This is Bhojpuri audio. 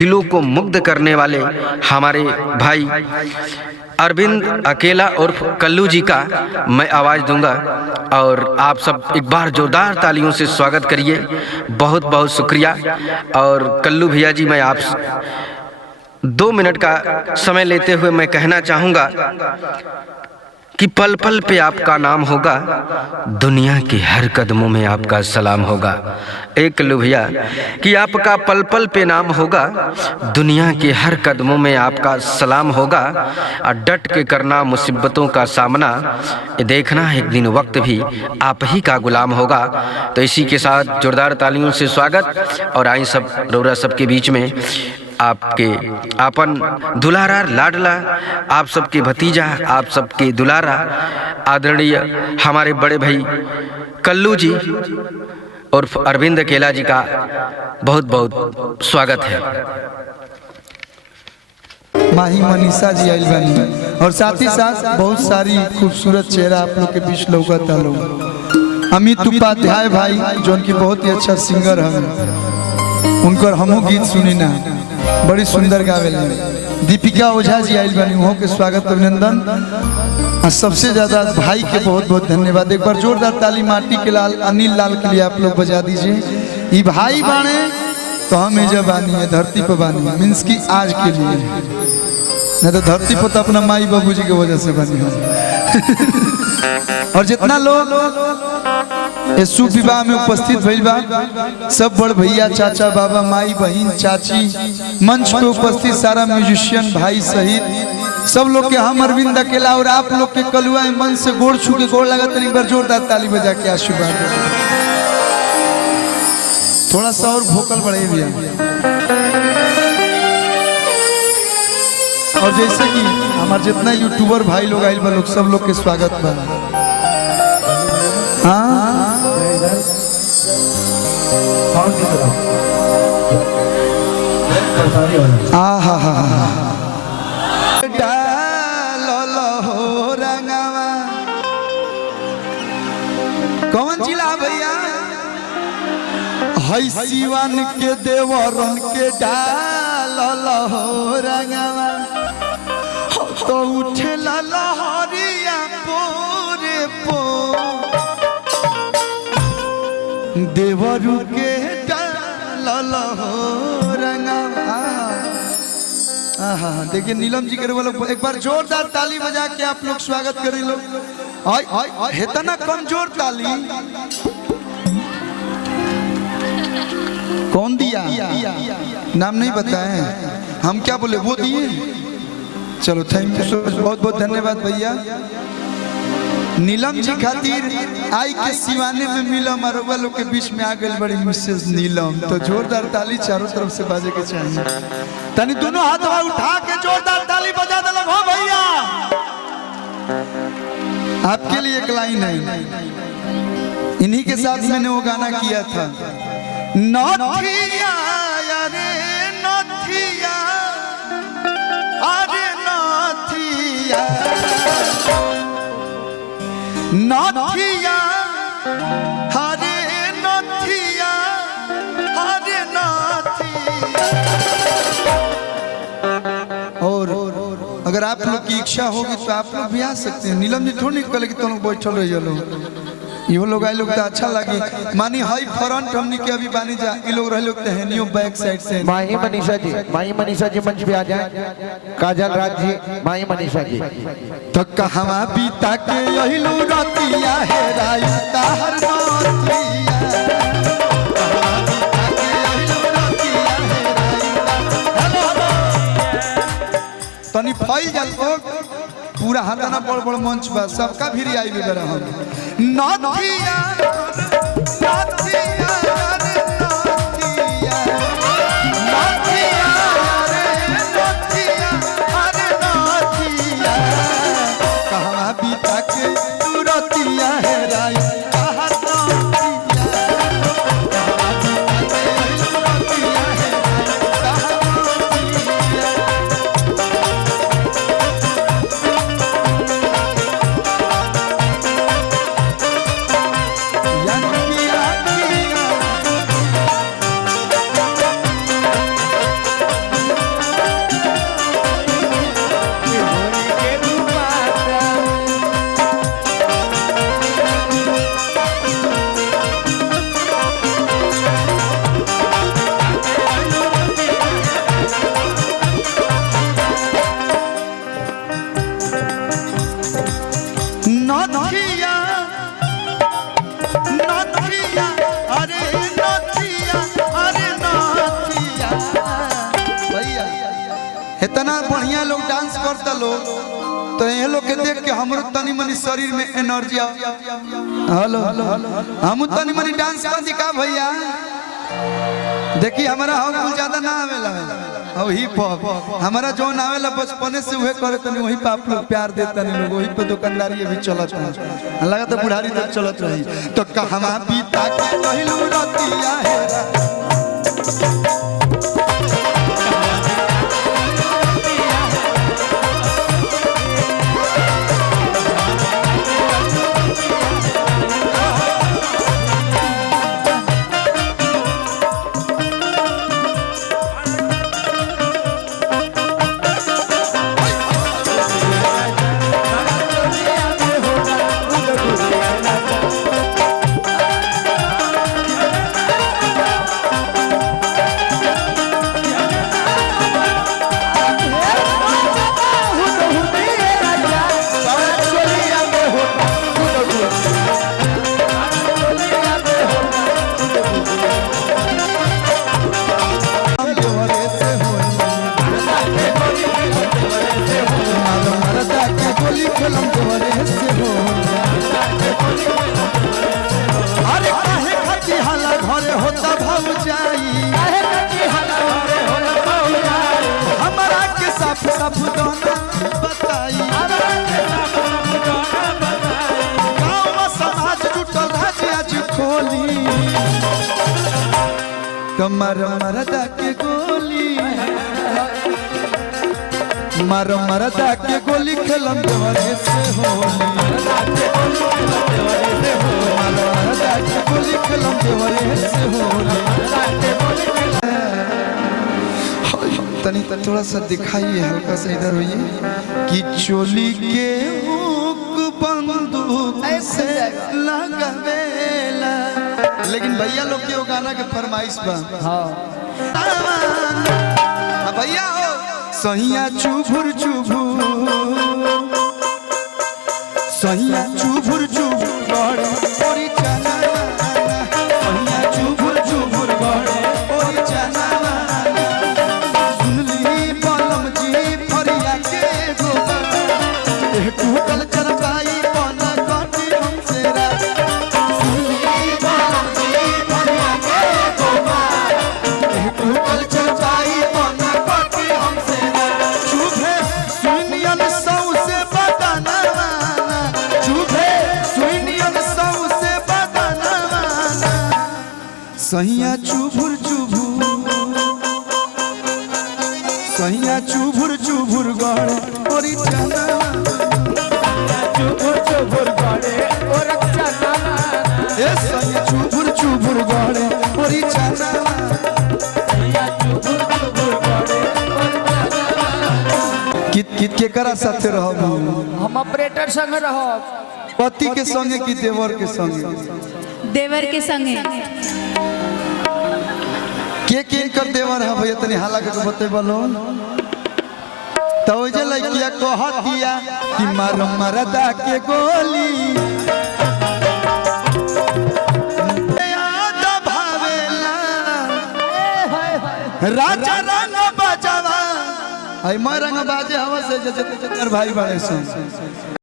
दिलों को मुग्ध करने वाले हमारे भाई अरविंद अकेला और कल्लू जी का मैं आवाज़ दूंगा और आप सब एक बार जोरदार तालियों से स्वागत करिए। बहुत बहुत शुक्रिया। और कल्लू भैया जी, मैं आप 2 मिनट का समय लेते हुए मैं कहना चाहूँगा कि पल पल पे आपका नाम होगा, दुनिया के हर कदमों में आपका सलाम होगा। एक कल्लू भैया कि आपका पल पल पे नाम होगा, दुनिया के हर कदमों में आपका सलाम होगा। और डट के करना मुसीबतों का सामना, देखना एक दिन वक्त भी आप ही का गुलाम होगा। तो इसी के साथ जोरदार तालियों से स्वागत। और आई सब रौरा सबके बीच में आपके आपन दुलारा लाडला, आप सबके भतीजा, आप सबके दुलारा आदरणीय हमारे बड़े भाई कल्लू जी और अरविंद अकेला जी का बहुत बहुत स्वागत है। माही मनीषा जी आइल बानी और साथ ही साथ बहुत सारी खूबसूरत चेहरा आप लोग के बीच लौकता लोग। अमित उपाध्याय भाई जो उनकी बहुत ही अच्छा सिंगर है, उनकर हमहू गीत सुनी ना, बड़ी सुंदर गावेले। दीपिका ओझा जी आइल बानी, उहो के स्वागत अभिनंदन। और सबसे ज्यादा भाई के बहुत बहुत धन्यवाद। एक बार जोरदार ताली माटी के लाल अनिल लाल के लिए आप लोग बजा दीजिए। ये भाई बाणे तो हम एजा बानी है, धरती पर बानी है, मीन्स की आज के लिए, नहीं तो धरती पर तो अपना माई बाबू जी की वजह से बनी हम। और जितना लोग इस शुभ विवाह में उपस्थित भइल बा, सब बड़ भैया, चाचा, बाबा, माई, बहन, चाची, मंच पे उपस्थित सारा म्यूजिशियन भाई सहित सब लोग के हम अरविंद अकेला और आप लोग के कलुआ मन से गोड़ छू के गोड़ लगा। एक बार जोरदार ताली बजा के आशीर्वाद। थोड़ा सा और भोकल बढ़े भैया। और जैसे कि हमारे जितना यूट्यूबर भाई लोग आइल बा, लोग सब लोग के स्वागत बा। हाँ कौन जिला भैया? हई सिवान के देवरन के डाल हो रंगवा, तो उठे लहरिया पोरे पो, देवरू के डाल हो रंगवा। देखिए नीलम जी के बोलो, एक बार जोरदार ताली बजा के आप लोग स्वागत करें लोग। इतना कमजोर ताली कौन दिया? नाम नहीं बताए, हम क्या बोले वो दिए। चलो थैंक यू सो मच, बहुत बहुत धन्यवाद भैया। नीलम जी खातिर आई के सिवाने में मिलम और लोग के बीच में आ गई बड़ी मिसेस नीलम। तो जोरदार ताली चारों तरफ से बाजे के चाहिए। तनी दोनों हाथ उठा के जोरदार ताली बजा दे हो भैया। आपके लिए एक लाइन है, इन्हीं के साथ मैंने वो गाना किया था। नथिया रे नथिया, अरे नथिया नथिया, हरे नथिया, हरे नथिया। और अगर आप लोग की इच्छा होगी तो आप लोग भी आ सकते हैं। नीलम जी थोड़ी निकले कि तुम लोग बैठल रहिए लोग, ये लोग आए लोग तो अच्छा लगे। मानी हाई फ्रंट हमने के अभी बानी जा, ये लोग रहे लोग तो है न्यू बैक साइड से। माही मनीषा जी मंच पे आ जाए। काजल राज जी, माही मनीषा जी। तो कहवा बीता के यही लूरतिया है राइता हर नथिया, तनी फैल जा पूरा हाथाना बड़ बड़ मंच बा, सबका भी आई भी बरा हम। नथिया नथिया रे नथिया, नथिया रे नथिया, अरे नथिया। कहवा बीता के तुरतिया है राई हर नथिया। इतना बढ़िया लोग डांस करता लोग तो ये लोग के देख के हमरो तनी मनी शरीर में एनर्जी हेलो हम तनी मनी डांस कर दिखा भैया देखी हमारा हम ज्यादा ना आवेला और हिप हॉप हमारा जो ना आवेला बचपने से वही करे तनी वही पे आप लोग प्यार देता नहीं लोग वही पे दुकानदारी भी चलत है लगा तो बुढ़ारी तक चलत रही तो कहवा पीता के कहलू रतिया है कमर मरदा के गोली मारो मरदा के गोली खेलम देवरे से होली मारो मरदा के गोली खेलम देवरे से होली तनी थोड़ा सा दिखाइए हल्का सा इधर होइए कि चोली के हुक बंदूक से लगावेला लेकिन भैया लोग के गाना के फरमाइश बा हाँ भैया हो सहिया चुभुर चुभुर सहिया चुभुर चुभुर बड़े ओरी चना सहिया चुभुर चुभुर बड़े ओरी चना सुनली बलम जी फरिया के गोबर टूटल चरपाई बना काटी हमसे सहिया चुभुर चुभुर सहिया चुभुर चुभुर गड़े ओरी चना चुभुर चुभुर गड़े ओरी चना ए सहिया चुभुर चुभुर गड़े ओरी चना सहिया चुभुर चुभुर गड़े ओरी चना कित केकरा साथे रहबू हम ऑपरेटर संग रहब पति के संगे कि देवर के संगे देवर के संगे के कर देवर है भैया तनी हाला के बते बोलो तो जे लइकिया कहतिया कि मारो मरदा के गोली याद भावेला राजा रंग बजावा आई मैं रंग बाजे हवा से जते भाई बड़े सन